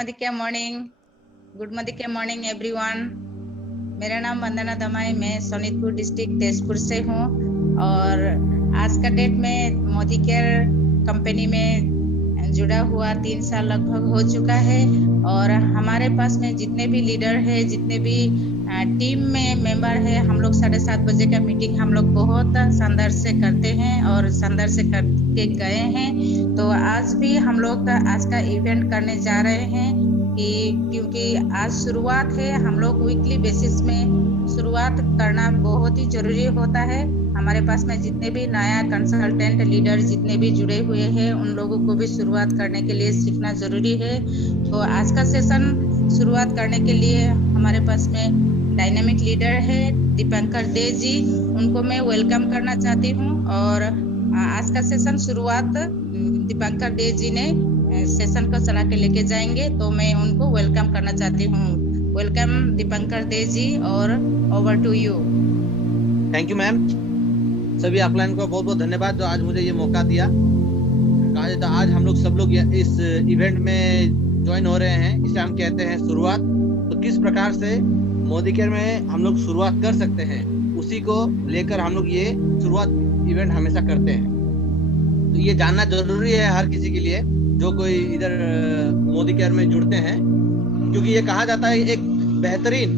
Morning morning good morning everyone. मेरा नाम वंदना दमाई, मैं सोनीतपुर डिस्ट्रिक्ट तेजपुर से हूँ और आज का डेट में मोदी केयर कंपनी में जुड़ा हुआ 3 साल लगभग हो चुका है। और हमारे पास में जितने भी लीडर है, जितने भी टीम में मेंबर है, हम लोग 7:30 बजे का मीटिंग हम लोग बहुत शानदार से करते हैं और शानदार से करके गए हैं। तो आज भी हम लोग आज का इवेंट करने जा रहे हैं क्योंकि आज शुरुआत है। हम लोग वीकली बेसिस में शुरुआत करना बहुत ही जरूरी होता है। हमारे पास में जितने भी नया कंसल्टेंट लीडर जितने भी जुड़े हुए हैं, उन लोगों को भी शुरुआत करने के लिए सीखना जरूरी है। तो आज का सेशन शुरुआत करने के लिए हमारे पास में डायनामिक लीडर है दीपंकर दे जी, उनको मैं वेलकम करना चाहती हूँ। और आज का सेशन शुरुआत दीपंकर दे जी ने सेशन को चला के लेके जाएंगे, तो मैं उनको वेलकम करना चाहती हूँ। वेलकम दीपंकर दे जी, और over to you. Thank you ma'am. सभी अपलाइन को बहुत बहुत धन्यवाद जो आज मुझे ये मौका दिया। कहा जाता आज हम लोग सब लोग इस इवेंट में ज्वाइन हो रहे हैं, इसे हम कहते हैं शुरुआत। तो किस प्रकार से मोदी केयर में हम लोग शुरुआत कर सकते हैं, उसी को लेकर हम लोग ये शुरुआत इवेंट हमेशा करते हैं। तो ये जानना जरूरी है हर किसी के लिए जो कोई इधर मोदी केयर में जुड़ते हैं, क्योंकि ये कहा जाता है एक बेहतरीन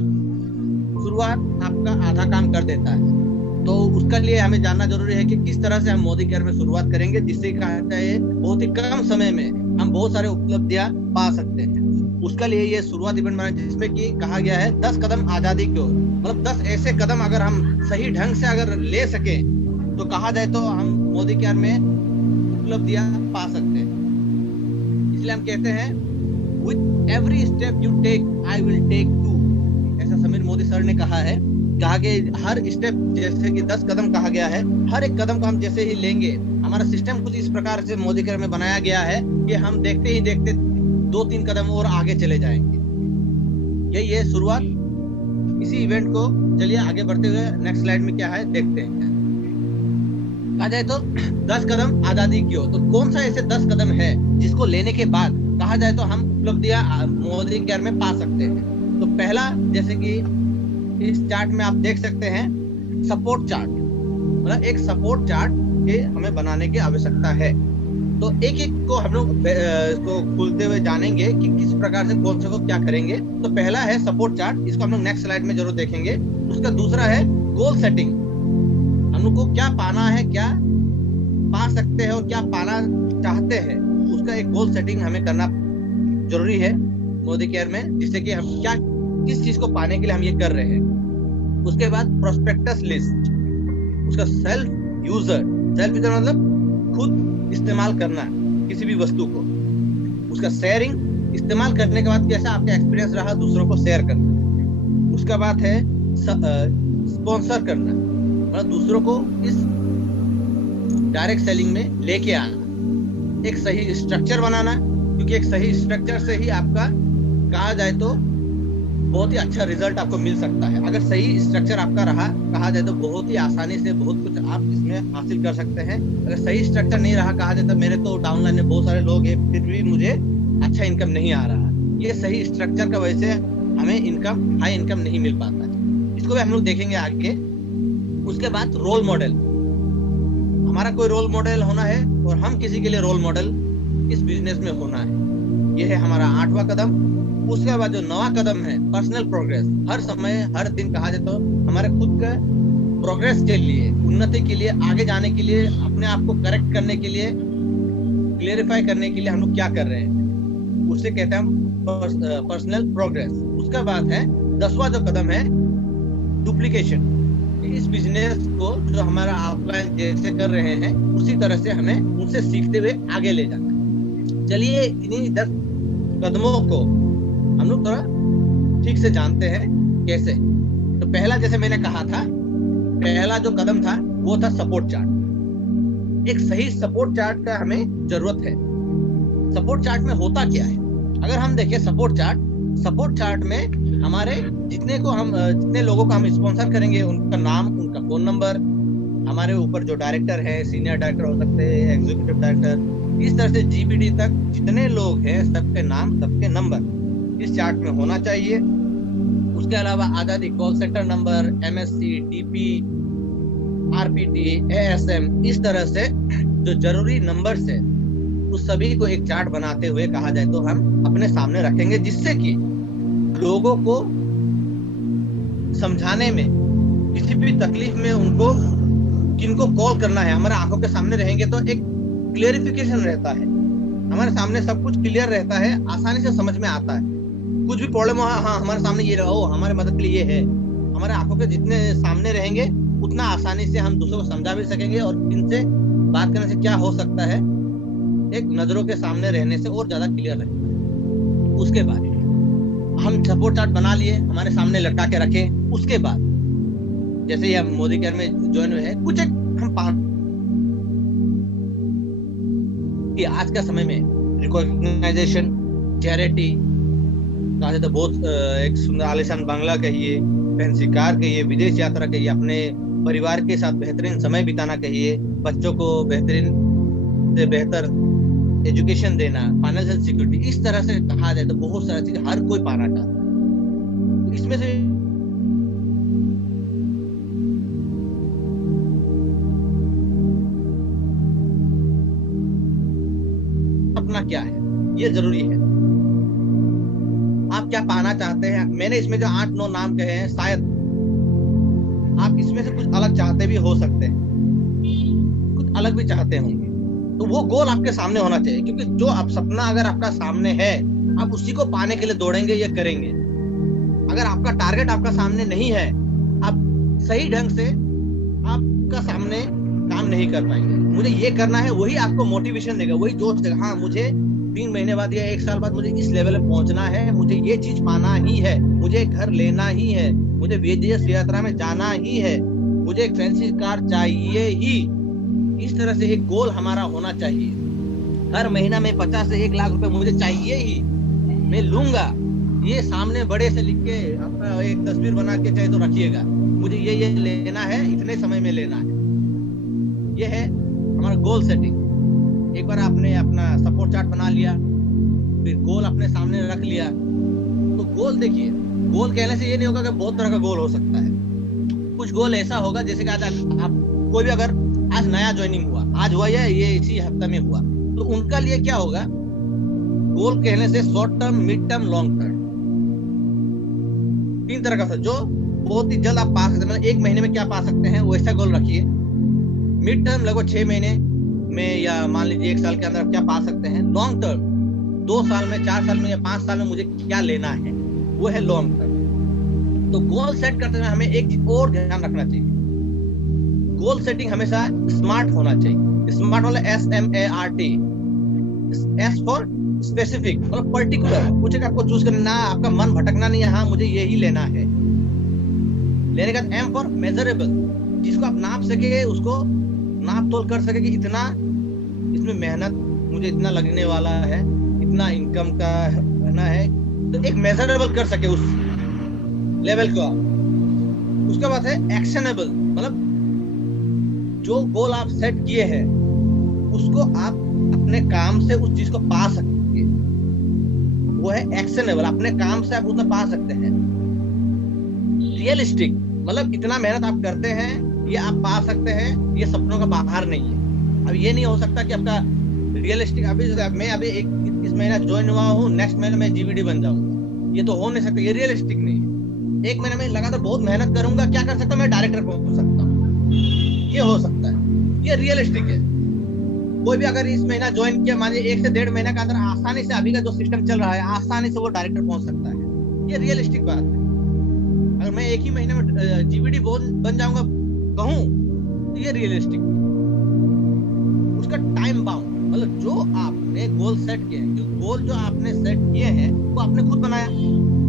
शुरुआत आपका आधा काम कर देता है। तो उसका लिए हमें जानना जरूरी है कि किस तरह से हम मोदी केयर में शुरुआत करेंगे, जिससे कहा जाता है बहुत ही कम समय में हम बहुत सारे उपलब्धियां पा सकते हैं। उसका लिए ये शुरुआत इवेंट बना, जिसमें कि कहा गया है 10 कदम आजादी की ओर। मतलब 10 ऐसे कदम अगर हम सही ढंग से अगर ले सके तो कहा जाए तो हम मोदी केयर में उपलब्धियां पा सकते हैं। इसलिए हम कहते हैं with every step you take I will take two, ऐसा समीर मोदी सर ने कहा है। कहा कि हर स्टेप, जैसे कि 10 कदम कहा गया है, हर एक कदम को हम जैसे ही लेंगे, हमारा सिस्टम कुछ इस प्रकार से मोदी केयर में बनाया गया है कि हम देखते ही देखते 2-3 कदम और आगे चले जाएंगे। यही है शुरुआत इसी इवेंट को। चलिए आगे बढ़ते हुए नेक्स्ट स्लाइड में क्या है देखते हैं। कहा जाए तो 10 कदम आजादी की ओर, तो कौन सा ऐसे 10 कदम है जिसको लेने के बाद कहा जाए तो हम उपलब्धियां मोदी केयर में पा सकते हैं। तो पहला, जैसे कि इस चार्ट में आप देख सकते हैं, सपोर्ट चार्ट। मतलब एक सपोर्ट चार्ट के हमें बनाने की आवश्यकता है। तो एक एक को हम लोग इसको खुलते हुए जानेंगे कि किस प्रकार से कौन से को क्या करेंगे। तो पहला है सपोर्ट चार्ट, इसको हम लोग नेक्स्ट स्लाइड में जरूर देखेंगे। उसका दूसरा है गोल सेटिंग। हम लोग को क्या पाना है, क्या पा सकते हैं और क्या पाना चाहते हैं, उसका एक गोल सेटिंग हमें करना जरूरी है मोदी केयर में, जिससे कि हम क्या किस चीज को पाने के लिए हम ये कर रहे हैं। उसके बाद प्रोस्पेक्टस लिस्ट, उसका सेल्फ यूजर मतलब खुद इस्तेमाल करना किसी भी वस्तु को। उसका शेयरिंग, इस्तेमाल करने के बाद कैसा आपका एक्सपीरियंस रहा, दूसरों को शेयर करना। उसका बात है स्पॉन्सर करना, मतलब दूसरों को इस डायरेक्ट सेलिंग में लेके आना। एक सही स्ट्रक्चर बनाना, क्योंकि एक सही स्ट्रक्चर से ही आपका कहा जाए तो बहुत ही अच्छा रिजल्ट आपको मिल सकता है। अगर सही स्ट्रक्चर आपका रहा, कहा जाए तो बहुत ही आसानी से बहुत कुछ आप इसमें हासिल कर सकते हैं। अगर सही स्ट्रक्चर नहीं रहा, कहा जाए तो मेरे तो डाउनलाइन में बहुत सारे लोग हैं, फिर भी मुझे अच्छा इनकम नहीं आ रहा। ये सही स्ट्रक्चर का वजह से हमें इनकम, हाई इनकम नहीं मिल पाता है। इसको भी हम लोग देखेंगे आगे। उसके बाद रोल मॉडल, हमारा कोई रोल मॉडल होना है और हम किसी के लिए रोल मॉडल इस बिजनेस में होना है। यह है हमारा 8वां कदम। उसके बाद जो 9वां कदम है पर्सनल प्रोग्रेस। हर समय हर दिन कहा जाए तो हमारे खुद के प्रोग्रेस के लिए, उन्नति के लिए, आगे जाने के लिए, अपने आप को करेक्ट करने के लिए, क्लियरिफाई करने के लिए हम लोग क्या कर रहे हैं, उसे कहते हैं हम पर्सनल प्रोग्रेस। उसका बाद है 10वां जो कदम है डुप्लीकेशन। इस बिजनेस को जो हमारा ऑफलाइन जैसे कर रहे हैं उसी तरह से हमें उनसे सीखते हुए आगे ले जाना। चलिए इन्हीं 10 कदमों को हम लोग थोड़ा ठीक से जानते हैं कैसे। तो पहला, जैसे मैंने कहा था, पहला जो कदम था वो था सपोर्ट चार्ट। एक सही सपोर्ट चार्ट का हमें जरूरत है। सपोर्ट चार्ट में होता क्या है, अगर हम देखें सपोर्ट चार्ट में हमारे जितने लोगों को हम स्पॉन्सर करेंगे, उनका नाम, उनका फोन नंबर, हमारे ऊपर जो डायरेक्टर है, सीनियर डायरेक्टर हो सकते हैं, एग्जीक्यूटिव डायरेक्टर, इस तरह से जीबीडी तक जितने लोग हैं सबके नाम सबके नंबर इस चार्ट में होना चाहिए। उसके अलावा आजादी call centre number, MSc, DP, RPT, ASM, इस तरह से जो जरूरी नंबर्स है उस सभी को एक चार्ट बनाते हुए कहा जाए तो हम अपने सामने रखेंगे, जिससे कि लोगों को समझाने में किसी भी तकलीफ में उनको किनको कॉल करना है हमारे आंखों के सामने रहेंगे तो एक क्लियरिफिकेशन रहता है, हमारे सामने सब कुछ क्लियर रहता है, आसानी से समझ में आता है। कुछ भी प्रॉब्लम हो, हाँ हमारे सामने ये रहो, हमारे मदद के लिए ये है, हमारे आंखों के जितने सामने रहेंगे उतना आसानी से हम दूसरों को समझा भी सकेंगे और इनसे बात करने से क्या हो सकता है एक नजरों के सामने रहने से और ज्यादा क्लियर रहेगा। उसके बाद हम सपोर्ट चार्ट बना लिए, हमारे सामने लटका के रखे। उसके बाद जैसे ये मोदी केयर में ज्वाइन हुए हैं, कुछ एक हम कि आज का समय में रिकॉग्नाइजेशन, चैरिटी, कहा जाता बहुत एक सुंदर आलिशान बंगला कहिए, फैंसी कार कहिए, विदेश यात्रा कहिए, अपने परिवार के साथ बेहतरीन समय बिताना कहिए, बच्चों को बेहतरीन से बेहतर एजुकेशन देना, फाइनेंशियल सिक्योरिटी, इस तरह से कहा जाए तो बहुत सारी चीज हर कोई पाना चाहता है। इसमें से अपना क्या है ये जरूरी है, आप क्या पाना चाहते हैं। मैंने इसमें जो 8-9 नाम कहे हैं, शायद आप इसमें से कुछ अलग चाहते भी हो सकते हैं, कुछ अलग भी चाहते होंगे, तो वो गोल आपके सामने होना चाहिए, क्योंकि जो आप सपना अगर आपका सामने है आप उसी को पाने के लिए दौड़ेंगे या करेंगे। अगर आपका टारगेट आपका सामने नहीं है, आप सही ढंग से आपका सामने काम नहीं कर पाएंगे। मुझे ये करना है, वही आपको मोटिवेशन देगा, वही जोश देगा, हाँ मुझे 3 महीने बाद या 1 साल बाद मुझे इस लेवल पे पहुंचना है, मुझे ये चीज पाना ही है, मुझे घर लेना ही है, मुझे विदेश यात्रा में जाना ही है, मुझे एक फैंसी कार चाहिए ही। इस तरह से एक गोल हमारा होना चाहिए। हर महीना में 50 से 1 लाख रुपए मुझे चाहिए ही, मैं लूंगा। ये सामने बड़े से लिख के अपना एक तस्वीर बना के चाहे तो रखिएगा, मुझे ये लेना है, इतने समय में लेना है। ये है हमारा गोल सेटिंग। एक बार आपने अपना सपोर्ट चार्ट बना लिया, फिर गोल अपने सामने रख लिया, तो गोल देखिए, गोल कहने से ये नहीं होगा कि बहुत तरह का गोल हो सकता है। कुछ गोल ऐसा होगा जैसे कि आज आप कोई भी अगर आज नया ज्वाइनिंग हुआ, आज हुआ या ये इसी हफ्ते में हुआ, तो उनका लिए क्या होगा, गोल कहने से short term, mid term, long term, 3 तरह का, जो बहुत ही जल्द आप पा सकते हैं, 1 महीने में क्या पा सकते हैं वैसा गोल रखिए। मिड टर्म लगभग 6 महीने में या मान लीजिए 1 साल के अंदर क्या पा सकते हैं। लॉन्ग टर्म 2 साल में, 4 साल में या 5 साल में मुझे क्या लेना है, वो है लॉन्ग टर्म। तो गोल सेट करते समय हमें एक चीज और ध्यान रखना चाहिए, गोल सेटिंग हमेशा स्मार्ट होना चाहिए। स्मार्ट वाला SMART, S फॉर स्पेसिफिक, मतलब पर्टिकुलर, कुछ एक आपको चूज करना, आपका मन भटकना नहीं है, हाँ मुझे यही लेना है। लेने का M फॉर मेजरेबल, जिसको आप नाप सके, उसको नाप तोल कर सके कि इतना इसमें मेहनत मुझे इतना लगने वाला है, इतना इनकम का रहना है, तो एक मेजरेबल कर सके उस लेवल को। उसके बाद है एक्शनेबल, मतलब जो गोल आप सेट किए हैं उसको आप अपने काम से उस चीज को पा सकते, वो है एक्शनेबल, अपने काम से आप उतना पा सकते हैं। रियलिस्टिक, मतलब इतना मेहनत आप करते हैं ये आप पा सकते हैं, ये सपनों का बाहर नहीं है। अब ये नहीं हो सकता कि आपका रियलिस्टिक, अभी मैं अभी इस महीना ज्वाइन हुआ हूँ, नेक्स्ट महीने में जीबीडी बन जाऊंगा, ये तो हो नहीं सकता, ये रियलिस्टिक नहीं है। 1 महीने में लगातार बहुत मेहनत करूंगा, क्या कर सकता हूँ मैं, डायरेक्टर पहुंच सकता हूँ, ये हो सकता है, ये रियलिस्टिक है। कोई भी अगर इस महीना ज्वाइन किया, मान लीजिए 1 से 1.5 महीने के अंदर आसानी से, अभी का जो सिस्टम चल रहा है, आसानी से वो डायरेक्टर पहुंच सकता है, ये रियलिस्टिक बात है। अगर मैं 1 ही महीने में जीबीडी बन जाऊंगा कहूं, तो ये रियलिस्टिक। उसका टाइम बाउंड, मतलब जो आपने गोल सेट किए हैं, जो गोल जो आपने सेट किए हैं वो आपने खुद बनाया,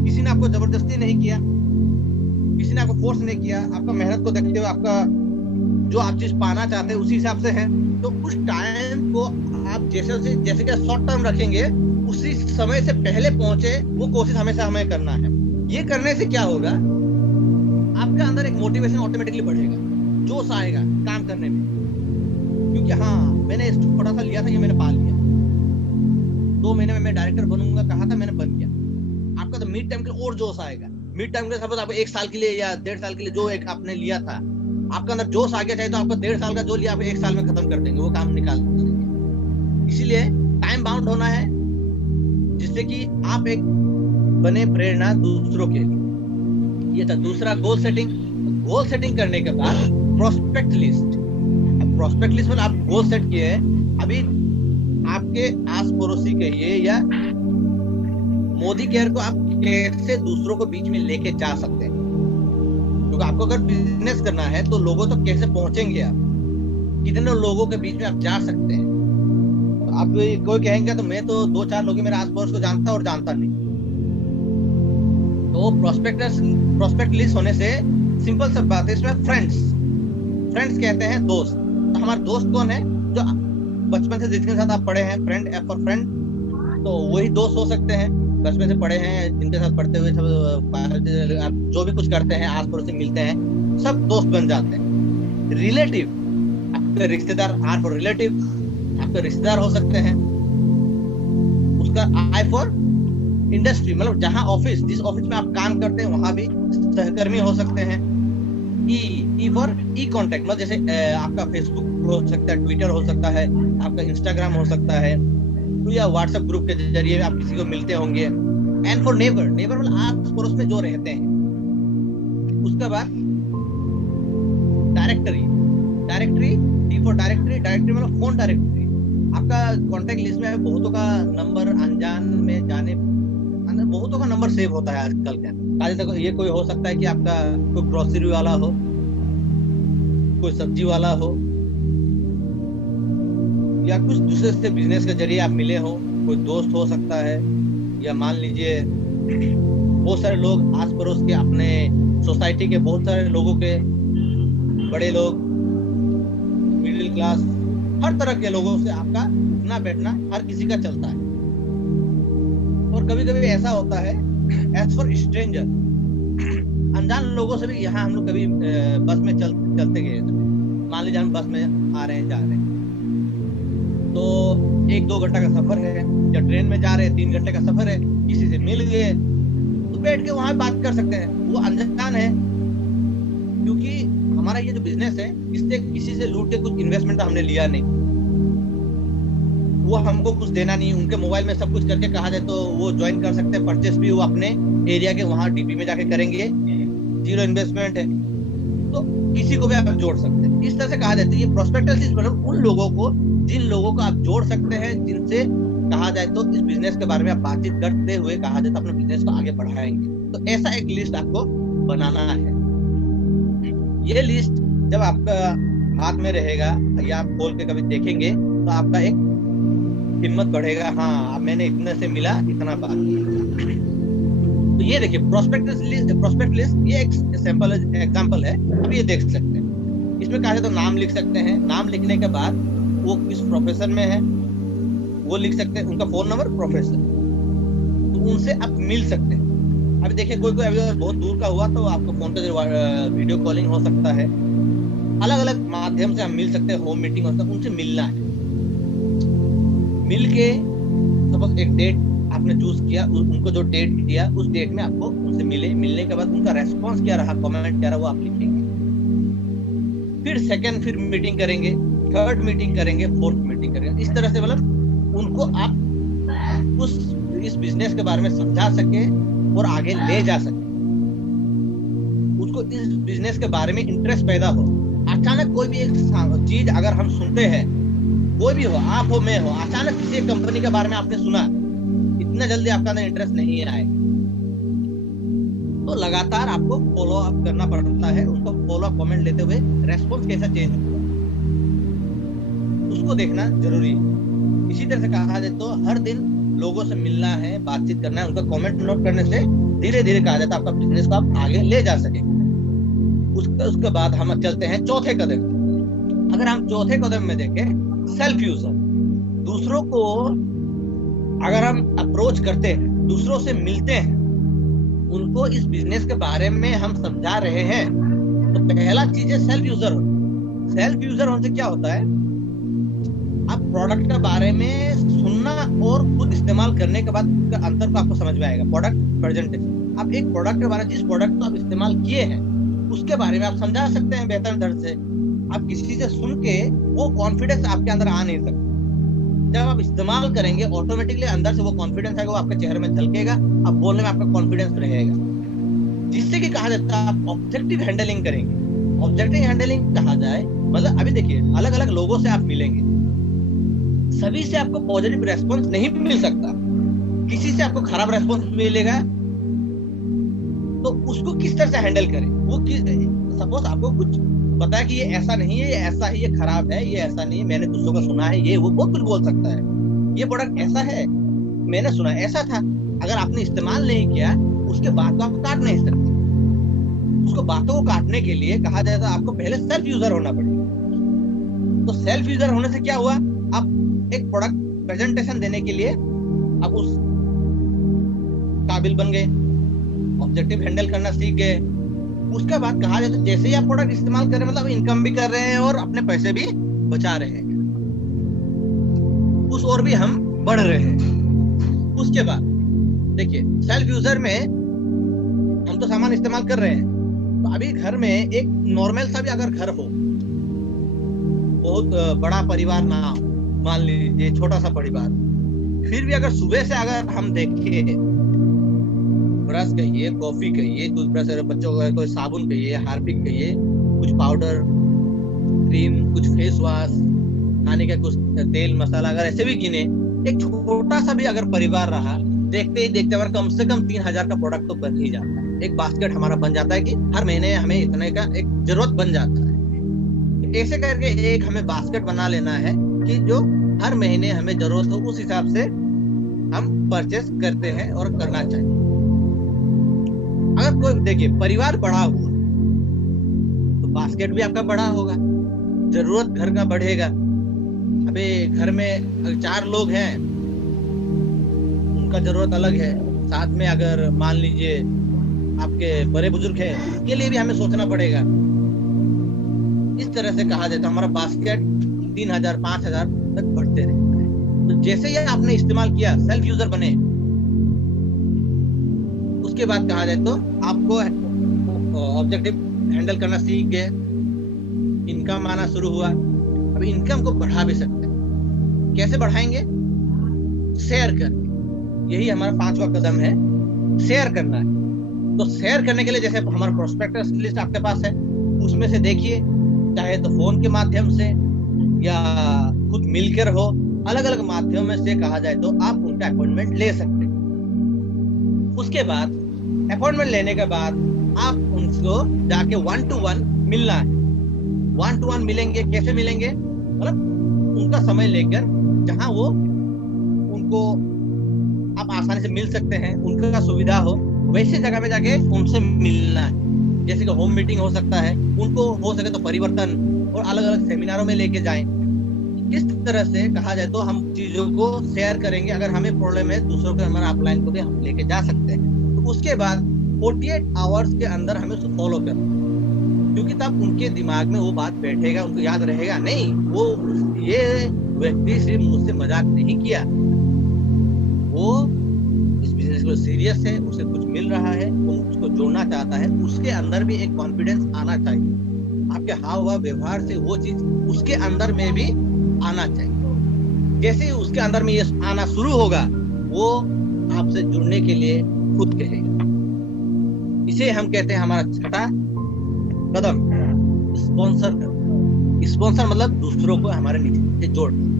किसी ने आपको जबरदस्ती नहीं किया, किसी ने आपको फोर्स नहीं किया, आपका मेहनत को देखते हुए आपका जो आप चीज पाना चाहते हैं उसी हिसाब से है। तो उस टाइम को आप जैसे कि शॉर्ट टर्म रखेंगे, उसी समय से पहले पहुंचे वो कोशिश हमेशा हमें करना है। ये करने से क्या होगा, आपके अंदर एक मोटिवेशन ऑटोमेटिकली बढ़ेगा, जोश आएगा काम करने में, क्योंकि हाँ मैंने छोटा सा लिया था, ये मैंने पा लिया। 2 महीने में मैं डायरेक्टर बनूंगा कहा था, मैंने बन गया। आपका तो मिड टाइम के लिए और जोश आएगा। मिड टाइम के सपोज आप 1 साल के लिए या 1.5 साल के लिए जो एक आपने लिया था, आपका अंदर जोश आ गया, चाहे तो आपका 1.5 साल का जो लिया आप 1 साल में खत्म कर देंगे, वो काम निकाल देंगे। इसीलिए टाइम बाउंड होना है, जिससे कि आप एक बने प्रेरणा दूसरों के लिए। ये था दूसरा, गोल सेटिंग। गोल सेटिंग करने के बाद प्रोस्पेक्ट लिस्ट। प्रोस्पेक्ट लिस्ट में आप गोल सेट किए हैं, अभी आपके आस पड़ोसी कहिए या मोदी केयर को आप कैसे दूसरों को बीच में लेके जा सकते हैं, क्योंकि आपको अगर बिजनेस करना है तो लोगों तक कैसे पहुंचेंगे आप, कितने लोगों के बीच में आप जा सकते हैं। तो आप कोई कहेंगे तो मैं तो 2-4 लोग मेरे आस पड़ोस को जानता और जानता नहीं। तो प्रोस्पेक्ट लिस्ट होने से सिंपल सा बात है, इसमें फ्रेंड्स कहते हैं दोस्त। तो हमारे दोस्त कौन है? जो बचपन से जिसके साथ आप पढ़े हैं, फ्रेंड, तो वही दोस्त हो सकते हैं। बचपन से पढ़े हैं, जिनके साथ पढ़ते हुए सब आप जो भी कुछ करते हैं, आस पड़ोस से मिलते हैं, सब दोस्त बन जाते हैं। रिलेटिव, आपके रिश्तेदार, आर फॉर रिलेटिव, आपके रिश्तेदार हो सकते हैं। उसका आई फॉर इंडस्ट्री, मतलब जहां ऑफिस, जिस ऑफिस में आप काम करते हैं वहां भी सहकर्मी हो सकते हैं। ई फॉर ई कॉन्टेक्ट, मतलब जैसे आपका फेसबुक हो सकता है, ट्विटर हो सकता है, आपका इंस्टाग्राम हो सकता है, या व्हाट्सएप ग्रुप के जरिए आप किसी को मिलते होंगे। एंड फॉर नेबर मतलब आस पड़ोस में जो रहते हैं। उसके बाद डायरेक्टरी, डी फॉर डायरेक्टरी मतलब फोन डायरेक्टरी। आपका कॉन्टेक्ट लिस्ट में बहुतों का नंबर, अनजान में जाने बहुतों का नंबर सेव होता है आजकल का। आज तक ये कोई हो सकता है कि आपका कोई ग्रोसरी वाला हो, कोई सब्जी वाला हो, या कुछ दूसरे से बिजनेस के जरिए आप मिले हो, कोई दोस्त हो सकता है, या मान लीजिए बहुत सारे लोग आस पड़ोस के, अपने सोसाइटी के बहुत सारे लोगों के, बड़े लोग, मिडिल क्लास, हर तरह के लोगों से आपका उठना बैठना हर किसी का चलता है। और कभी कभी ऐसा होता है एज फॉर स्ट्रेंजर, अनजान लोगों से भी यहाँ हम लोग कभी बस में चलते गए, मान लीजिए हम बस में आ रहे हैं, जा रहे हैं, तो 1-2 घंटा का सफर है, या ट्रेन में जा रहे हैं 3 घंटे का सफर है, किसी से मिल गए तो बैठ के वहां बात कर सकते हैं। वो अनजान है, क्योंकि हमारा ये जो बिजनेस है, इससे किसी से लूट के कुछ इन्वेस्टमेंट हमने लिया नहीं, वो हमको कुछ देना नहीं। उनके मोबाइल में सब कुछ करके कहा जाए तो वो ज्वाइन कर सकते हैं, परचेस भी वो अपने एरिया के वहां डीपी में जाके करेंगे, 0 इन्वेस्टमेंट है, तो किसी को भी आप जोड़ सकते हैं। इस तरह से कहा जाता है ये प्रोस्पेक्टस मतलब उन लोगों को, जिन लोगों को आप जोड़ सकते हैं, जिनसे कहा जाए तो इस बिजनेस के बारे में आप बातचीत करते हुए कहा जाए तो अपने बिजनेस को आगे बढ़ाएंगे। तो ऐसा एक लिस्ट आपको बनाना है। ये लिस्ट जब आपका हाथ में रहेगा या आप खोल के कभी देखेंगे तो आपका एक हिम्मत बढ़ेगा, हाँ मैंने इतने से मिला, इतना बाकी। तो ये देखिए प्रोस्पेक्ट लिस्ट ये एक एग्जांपल है, आप ये देख सकते हैं। इसमें कहा जाए तो नाम लिख सकते हैं, नाम लिखने के बाद वो किस प्रोफेशन में है वो लिख सकते हैं, उनका फोन नंबर, प्रोफेशन, तो उनसे आप मिल सकते हैं। अभी देखिए कोई अभी बहुत दूर का हुआ तो आपको फोन पे वीडियो कॉलिंग हो सकता है, अलग अलग माध्यम से हम मिल सकते हैं, होम मीटिंग हो सकता है, उनसे मिलना है। मिल के सपोज एक डेट आपने चूज किया, उनको जो डेट दिया उस डेट में आपको उनसे मिलने के बाद उनका रेस्पॉन्स क्या रहा, कमेंट क्या रहा, वो आप लिखेंगे। फिर सेकंड फिर मीटिंग करेंगे, थर्ड मीटिंग करेंगे, फोर्थ मीटिंग करेंगे। इस तरह से मतलब उनको आप इस बिजनेस के बारे में समझा सके और आगे ले जा सके, उसको इस बिजनेस के बारे में इंटरेस्ट पैदा हो। अचानक कोई भी एक चीज अगर हम सुनते हैं, कोई भी हो, आप हो, मैं हो, अचानक किसी एक कंपनी के बारे में आपने सुना, इतना जल्दी आपका अंदर इंटरेस्ट नहीं आए, तो लगातार आपको फॉलो अप करना पड़ता है, उसको फॉलो अप कमेंट लेते हुए रेस्पॉन्स कैसा चेंज हुआ उसको देखना जरूरी है। इसी तरह से कहा जाए तो हर दिन लोगों से मिलना है, बातचीत करना है, उनका कमेंट नोट करने से धीरे धीरे कहा जाता है आपका बिजनेस को आप आगे ले जा सके। उसके बाद हम चलते हैं चौथे कदम। अगर हम चौथे कदम में देखें, सेल्फ यूजर, दूसरों को अगर हम अप्रोच करते हैं, दूसरों से मिलते हैं, उनको इस बिजनेस के बारे में हम समझा रहे हैं, तो पहला चीज है सेल्फ यूजर होना। सेल्फ यूजर होने से क्या होता है, आप प्रोडक्ट के बारे में सुनना और खुद इस्तेमाल करने के बाद उसका अंतर तो आपको समझ में आएगा। प्रोडक्ट प्रेजेंटेशन, आप एक प्रोडक्ट के बारे में, जिस प्रोडक्ट को आप इस्तेमाल किए हैं उसके बारे में आप समझा सकते हैं बेहतर ढंग से। आप किसी से सुन के वो कॉन्फिडेंस आपके अंदर आ नहीं सकता। जब आप इस्तेमाल करेंगे ऑटोमेटिकली अंदर से वो कॉन्फिडेंस आएगा, वो आपके चेहरे में झलकेगा, आप बोलने में आपका कॉन्फिडेंस रहेगा, जिससे कि कहा जाता है आप ऑब्जेक्टिव हैंडलिंग करेंगे। ऑब्जेक्टिव हैंडलिंग कहा जाए मतलब अभी देखिए अलग अलग लोगों से आप मिलेंगे, सभी से आपको पॉजिटिव रेस्पॉन्स नहीं मिल सकता, किसी से आपको खराब रेस्पॉन्स मिलेगा, तो उसको किस तरह से हैंडल करें। वो सपोज आपको कुछ पता है कि ये ऐसा नहीं है, ये ऐसा है, ये खराब है, ये ऐसा नहीं है, मैंने दूसरों का सुना है, ये वो बहुत कुछ बोल सकता है, ये प्रोडक्ट ऐसा है, मैंने सुना ऐसा था। अगर आपने इस्तेमाल नहीं किया उसके बाद तो आप काट नहीं सकते। उसको बातों को काटने के लिए कहा जाए तो आपको पहले सेल्फ यूजर होना पड़ेगा। तो सेल्फ यूजर होने से क्या हुआ, आप एक प्रोडक्ट प्रेजेंटेशन देने के लिए आप उस काबिल बन गए, ऑब्जेक्टिव हैंडल करना सीख गए। उसके बाद कहा जाए तो जैसे ही आप प्रोडक्ट इस्तेमाल कर रहे हैं मतलब इनकम भी कर रहे हैं और अपने पैसे भी बचा रहे हैं, उस और भी हम बढ़ रहे हैं। उसके बाद देखिए सेल्फ यूजर में हम तो सामान इस्तेमाल कर रहे हैं, तो अभी घर में एक नॉर्मल सा भी अगर घर हो, बहुत बड़ा परिवार ना हो, मान लीजिए छोटा सा परिवार, फिर भी अगर सुबह से अगर हम देखें ब्रश कहिए, कॉफी कहिए, टूथब्रश, बच्चों को कोई साबुन कहिए, हार्पिक कहिए, कुछ पाउडर, क्रीम, कुछ फेस वॉश, खाने का कुछ तेल मसाला, अगर ऐसे भी गिने, एक छोटा सा भी अगर परिवार रहा, देखते ही देखते अगर कम से कम 3000 का प्रोडक्ट तो बन ही जाता है। एक बास्केट हमारा बन जाता है कि हर महीने हमें इतने का एक जरूरत बन जाता है। ऐसे करके एक हमें बास्केट बना लेना है कि जो हर महीने हमें जरूरत हो उस हिसाब से हम परचेस करते हैं और करना चाहिए। अगर कोई देखिए परिवार बड़ा हुआ तो बास्केट भी आपका बड़ा होगा, जरूरत घर का बढ़ेगा। अबे घर में 4 लोग हैं, उनका जरूरत अलग है, साथ में अगर मान लीजिए आपके बड़े बुजुर्ग हैं, उनके लिए भी हमें सोचना पड़ेगा। इस तरह से कहा जाता है हमारा बास्केट 3000 5000 तक बढ़ते रहता है। तो जैसे ही आपने इस्तेमाल किया, सेल्फ यूजर बने, उसके बाद कहा जाए तो आपको ऑब्जेक्टिव हैंडल करना सीख गए, इनकम आना शुरू हुआ। अब इनकम को बढ़ा भी सकते हैं। कैसे बढ़ाएंगे? शेयर करके। यही हमारा 5वां कदम है, शेयर करना है। तो शेयर करने के लिए जैसे हमारा प्रोस्पेक्टस लिस्ट आपके पास है, उसमें से देखिए, चाहे तो फोन के माध्यम से या खुद मिलकर हो, अलग अलग माध्यमों से कहा जाए तो आप उनका अपॉइंटमेंट ले सकते हैं। उसके बाद अपॉइंटमेंट लेने के बाद आप उनको जाके 1 to 1 मिलना है। 1 to 1 मिलेंगे, कैसे मिलेंगे? मतलब उनका समय लेकर, जहां वो उनको आप आसानी से मिल सकते हैं, उनका सुविधा हो, वैसे जगह में जाके उनसे मिलना है। जैसे कि होम मीटिंग हो सकता है, उनको हो सके तो परिवर्तन और अलग अलग सेमिनारों में लेके जाएं। इस तरह से कहा जाए तो हम चीजों को शेयर करेंगे। अगर हमें प्रॉब्लम है, दूसरों के हमारा अपलाइन को भी हम लेके जा सकते हैं। तो उसके बाद 48 आवर्स के अंदर हमें उसको फॉलो करना, क्योंकि तब उनके दिमाग में वो बात बैठेगा, उनको याद रहेगा, नहीं वो ये व्यक्ति सिर्फ मुझसे मजाक नहीं किया, वो इस बिजनेस को सीरियस है, उसे कुछ मिल रहा है, वो उसको जोड़ना चाहता है। उसके अंदर भी एक कॉन्फिडेंस आना चाहिए। आपके हाव भाव व्यवहार से वो चीज उसके अंदर में भी आना चाहिए। जैसे उसके अंदर में ये आना शुरू होगा, वो आपसे जुड़ने के लिए खुद कहेगा। इसे हम कहते हैं हमारा 6वां कदम, स्पॉन्सर करना। स्पॉन्सर मतलब दूसरों को हमारे नीचे जोड़ना।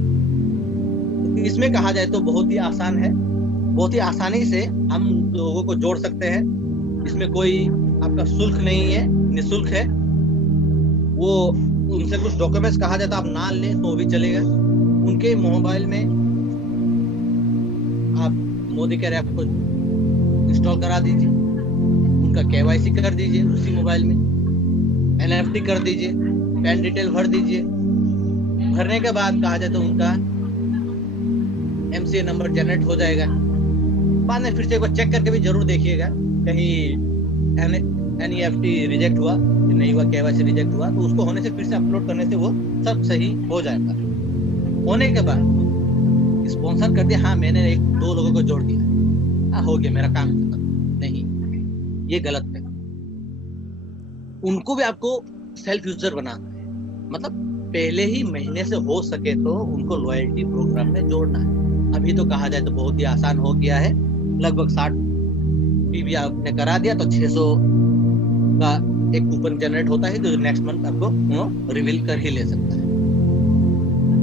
इसमें कहा जाए तो बहुत ही आसान है, बहुत ही आसानी से हम लोगों को जोड़ सकते हैं। इसमें कोई आपका शुल्क नहीं है, निःशुल्क है। वो उनसे कुछ डॉक्यूमेंट्स कहा जाता है, आप ना लें तो भी चलेगा। उनके मोबाइल में आप मोदी केयर ऐप को इंस्टॉल करा दीजिए, उनका KYC कर दीजिए उसी मोबाइल में, NFT कर दीजिए, पैन डिटेल भर दीजिए। भरने के बाद कहा जाए तो उनका MCA नंबर जनरेट हो जाएगा। बाद में फिर से एक बार चेक करके भी जरूर देखिएगा, कहीं NEFT रिजेक्ट हुआ कि नहीं हुआ, KYC रिजेक्ट हुआ, तो उसको होने से फिर से अपलोड करने से वो सब सही हो जाएगा। होने के बाद स्पॉन्सर कर दिया, हाँ मैंने एक दो लोगों को जोड़ दिया, हाँ हो गया मेरा काम खत्म। नहीं, ये गलत है। उनको भी आपको सेल्फ यूजर बनाना है, मतलब पहले ही महीने से हो सके तो उनको लॉयल्टी प्रोग्राम में जोड़ना है। अभी तो कहा जाए तो बहुत ही आसान हो गया है, लगभग 60 पीवी आपने करा दिया तो 600 का एक कूपन जनरेट होता है जो नेक्स्ट मंथ आपको रिवील कर ही ले सकता है।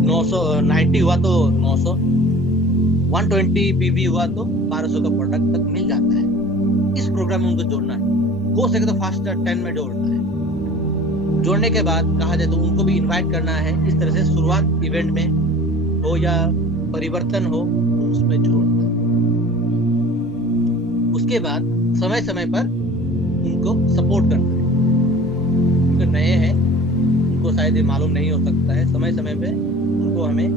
990 हुआ तो 900, 120 पीवी हुआ तो 1200 का प्रोडक्ट तक मिल जाता है। इस प्रोग्राम में उनको जोड़ना है, हो सके तो फास्टर 10 में जोड़ना है। जोड़ने के बाद कहा जाए तो उनको भी इनवाइट करना है। इस तरह से शुरुआत इवेंट में हो या परिवर्तन हो उसमें जोड़ना। उसके बाद समय समय पर उनको सपोर्ट करना है। उनको नए हैं, उनको शायद ये मालूम नहीं हो सकता है, समय समय पे उनको हमें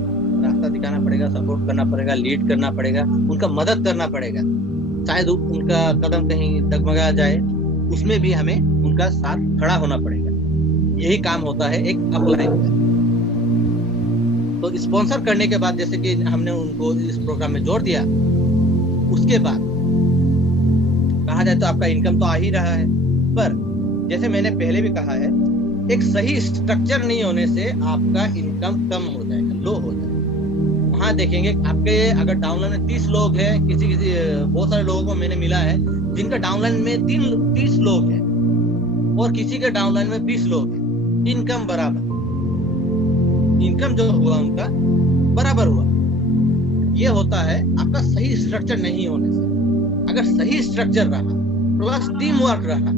रास्ता दिखाना पड़ेगा, सपोर्ट करना पड़ेगा, लीड करना पड़ेगा, उनका मदद करना पड़ेगा। शायद उनका कदम कहीं डगमगा जाए, उसमें भी हमें उनका साथ खड़ा होना पड़ेगा। यही काम होता है एक अपलाइन का। तो स्पॉन्सर करने के बाद जैसे कि हमने उनको इस प्रोग्राम में जोड़ दिया, उसके बाद कहा जाए तो आपका इनकम तो आ ही रहा है, पर जैसे मैंने पहले भी कहा है, एक सही स्ट्रक्चर नहीं होने से आपका इनकम कम हो जाएगा, लो हो जाएगा। वहां देखेंगे आपके अगर डाउनलाइन में 30 लोग हैं, किसी बहुत सारे लोगों को मैंने मिला है जिनका डाउनलाइन में 30 लोग हैं और किसी के डाउनलाइन में 20 लोग हैं, इनकम बराबर, इनकम जो हुआ उनका बराबर हुआ। ये होता है आपका सही स्ट्रक्चर नहीं होने से। अगर सही स्ट्रक्चर रहा, प्लस टीम वर्क रहा,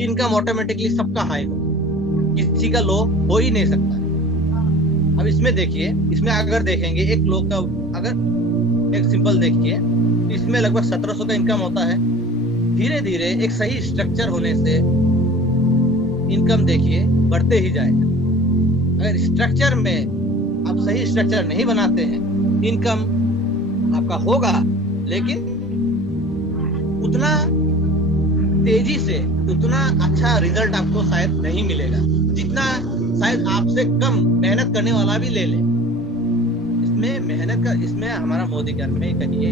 इनकम ऑटोमेटिकली सबका हाई हो, किसी का लो हो ही नहीं सकता। अब इसमें देखिए, इसमें अगर देखेंगे एक लोग का, अगर एक सिंपल देखिए, इसमें लगभग 1700 का इनकम होता है। धीरे धीरे एक सही स्ट्रक्चर होने से इनकम देखिए बढ़ते ही जाएगा। अगर स्ट्रक्चर में आप सही स्ट्रक्चर नहीं बनाते हैं, इनकम आपका होगा लेकिन उतना तेजी से, उतना अच्छा रिजल्ट आपको शायद नहीं मिलेगा जितना शायद आपसे कम मेहनत करने वाला भी ले ले। इसमें मेहनत का, इसमें हमारा मोदी ज्ञान में कहिए,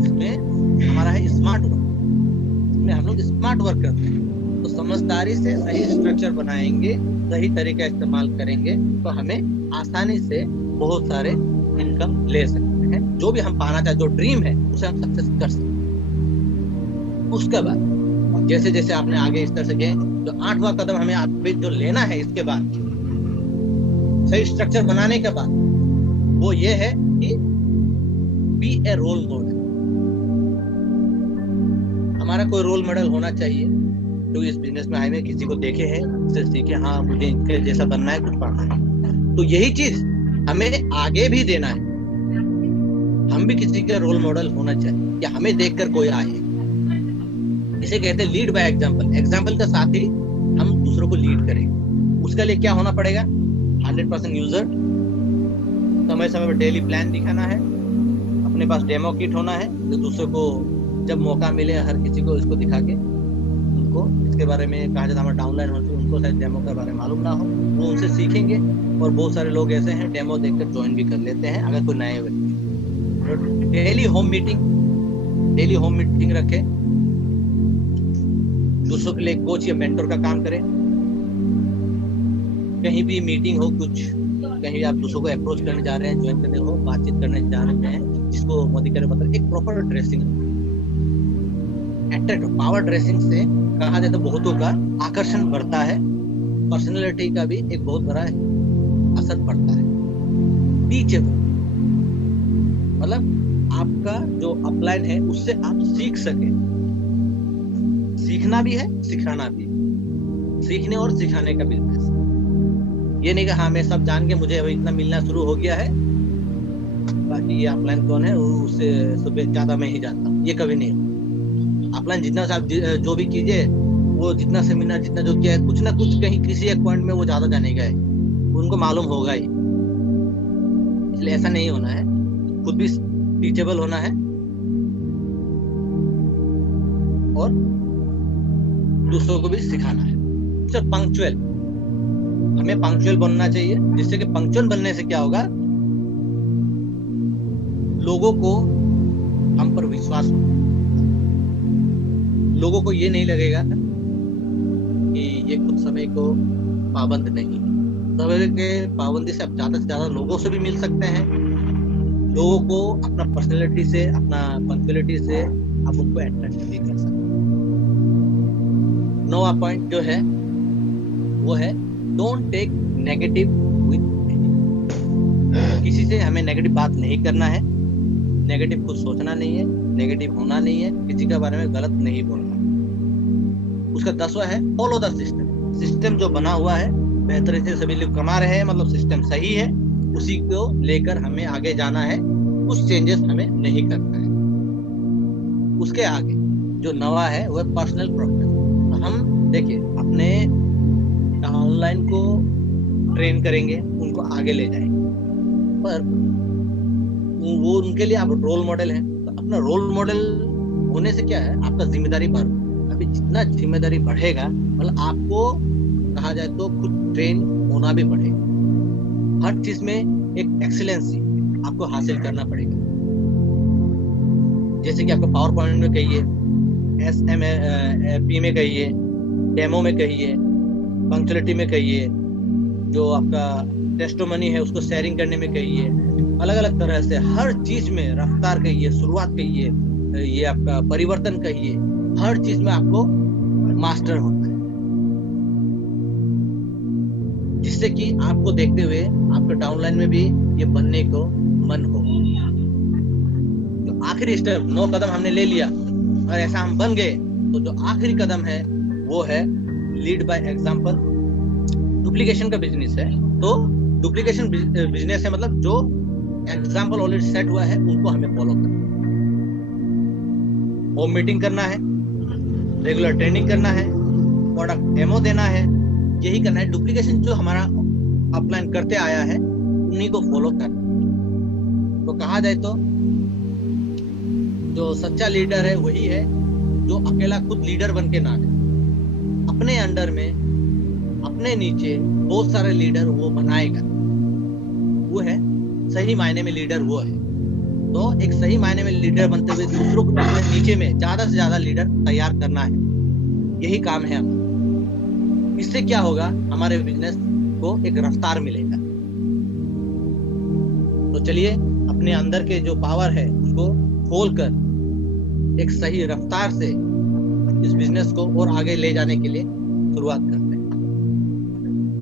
इसमें हमारा है स्मार्ट वर्क। इसमें हम लोग स्मार्ट वर्क करते हैं, तो समझदारी से सही स्ट्रक्चर बनाएंगे, सही तरीका इस्तेमाल करेंगे तो हमें आसानी से बहुत सारे इनकम ले सकते हैं। जो भी हम पाना चाहते, जो ड्रीम है उसे हम सक्सेस कर सकते हैं। उसके बाद जैसे जैसे आपने आगे इस तरह से गए, तो 8वां कदम हमें आप जो लेना है इसके बाद, सही स्ट्रक्चर बनाने के बाद, वो ये है कि बी ए रोल मॉडल। हमारा कोई रोल मॉडल होना चाहिए जो इस बिजनेस में आए में किसी को देखे हैं, उससे सीखे, हाँ मुझे इनके जैसा बनना है, कुछ पढ़ना है। तो यही चीज हमें आगे भी देना है। हम भी किसी का रोल मॉडल होना चाहिए कि हमें देखकर कोई आए। इसे कहते हैं लीड बाय एग्जांपल। एग्जांपल के साथ ही हम दूसरों को लीड करेंगे। उसके लिए क्या होना पड़ेगा? 100% यूजर, समय समय पर डेली प्लान दिखाना है, अपने पास डेमो किट होना है, जो दूसरों को जब मौका मिले हर किसी को इसको दिखा के उनको इसके बारे में कहा जाता है। हमारा डाउनलाइन होती है, उनको शायद डेमो के बारे में मालूम ना हो, वो उनसे सीखेंगे। और बहुत सारे लोग ऐसे हैं डेमो देखकर ज्वाइन भी कर लेते हैं अगर कोई नए व्यक्ति। डेली होम मीटिंग रखे, दूसरों के लिए कोच या मेंटर का काम करें। कहीं भी मीटिंग हो, कुछ कहीं आप दूसरों को अप्रोच करने जा रहे हैं, ज्वाइन करने हो, बातचीत करने जा रहे हैं, जिसको मोदी करे मतलब एक proper dressing, attract power dressing से कहा जाए तो बहुतों का आकर्षण बढ़ता है, पर्सनैलिटी का भी एक बहुत बड़ा असर पड़ता है। टीचेबल मतलब आपका जो अपलाइन है उससे आप सीख सके। सीखना भी है, सिखाना भी, सीखने और सिखाने का बिजनेस। ये नहीं कि हाँ मैं सब जान के मुझे इतना मिलना शुरू हो गया है, बाकी ये अपलाइन कौन है उससे सुबह ज्यादा मैं ही जानता हूँ, ये कभी नहीं। अपलाइन जितना आप जो भी कीजिए, वो जितना सेमिनार जितना जो किया है, कुछ ना कुछ कहीं किसी एक पॉइंट में वो ज्यादा जानेगा है, उनको मालूम होगा ही। इसलिए ऐसा नहीं होना है, खुद भी टीचेबल होना है और दूसरों को भी सिखाना है। सर पंक्चुअल, हमें पंक्चुअल बनना चाहिए, जिससे कि पंक्चुअल बनने से क्या होगा, लोगों को हम पर विश्वास हो, लोगों को ये नहीं लगेगा कि ये कुछ समय को पाबंद नहीं है। समय के पाबंदी से आप ज्यादा से ज्यादा लोगों से भी मिल सकते हैं, लोगों को अपना पर्सनैलिटी से, अपना पंक्चुअलिटी से आप उनको अट्रैक्ट भी कर सकते हैं। 9वां पॉइंट जो है वो है डोंट टेक नेगेटिव विद, किसी से हमें नेगेटिव बात नहीं करना है, नेगेटिव कुछ सोचना नहीं है, नेगेटिव होना नहीं है, किसी के बारे में गलत नहीं बोलना। उसका 10वां है फॉलो द सिस्टम। सिस्टम जो बना हुआ है, बेहतरी से सभी लोग कमा रहे हैं, मतलब सिस्टम सही है, उसी को लेकर हमें आगे जाना है, कुछ चेंजेस हमें नहीं करना है। उसके आगे जो 9वां है वो है पर्सनल प्रोग्रेस। तो हम देखिए अपने ऑनलाइन को ट्रेन करेंगे, उनको आगे ले जाएंगे, पर वो उनके लिए आप रोल मॉडल हैं। तो अपना रोल मॉडल होने से क्या है, आपका जिम्मेदारी बढ़, अभी जितना जिम्मेदारी बढ़ेगा मतलब आपको कहा जाए तो खुद ट्रेन होना भी पड़ेगा। हर चीज में एक एक्सीलेंसी आपको हासिल करना पड़ेगा। जैसे कि आपको पावर पॉइंट में कहिए, SMP में कहिए, डेमो में कहिए, पंक्चुअलिटी में कहिए, जो आपका टेस्टोमनी है उसको शेयरिंग करने में कहिए, अलग अलग तरह से हर चीज में रफ्तार कहिए, शुरुआत कहिए, ये आपका परिवर्तन कहिए, हर चीज में आपको मास्टर होना है, जिससे कि आपको देखते हुए आपके डाउनलाइन में भी ये बनने को मन हो। तो आखिरी स्टेप 9 कदम हमने ले लिया, और ऐसा हम बन गए तो जो आखिरी कदम है वो है लीड बाय एग्जांपल। डुप्लीकेशन का बिजनेस है, तो डुप्लीकेशन बिजनेस है मतलब जो एग्जांपल ऑलरेडी सेट हुआ है उनको हमें फॉलो करना है। होम मीटिंग करना है, रेगुलर ट्रेनिंग करना है, प्रोडक्ट डेमो देना है, यही करना है। डुप्लीकेशन जो हमारा अपलाइन करते आया है उन्हीं को फॉलो करना। तो कहा जाए तो जो सच्चा लीडर है वही है जो अकेला खुद लीडर बन के ना जाए, अपने अंडर में, अपने नीचे बहुत सारे लीडर वो बनाएगा, वो है सही मायने में लीडर वो है। तो एक सही मायने में लीडर बनते हुए दूसरों को अपने नीचे में ज्यादा से ज्यादा लीडर तैयार करना है, यही काम है हमारा। इससे क्या होगा, हमारे बिजनेस को एक रफ्तार मिलेगा। तो चलिए अपने अंदर के जो पावर है उसको खोलकर एक सही रफ्तार से इस बिजनेस को और आगे ले जाने के लिए शुरुआत करते हैं।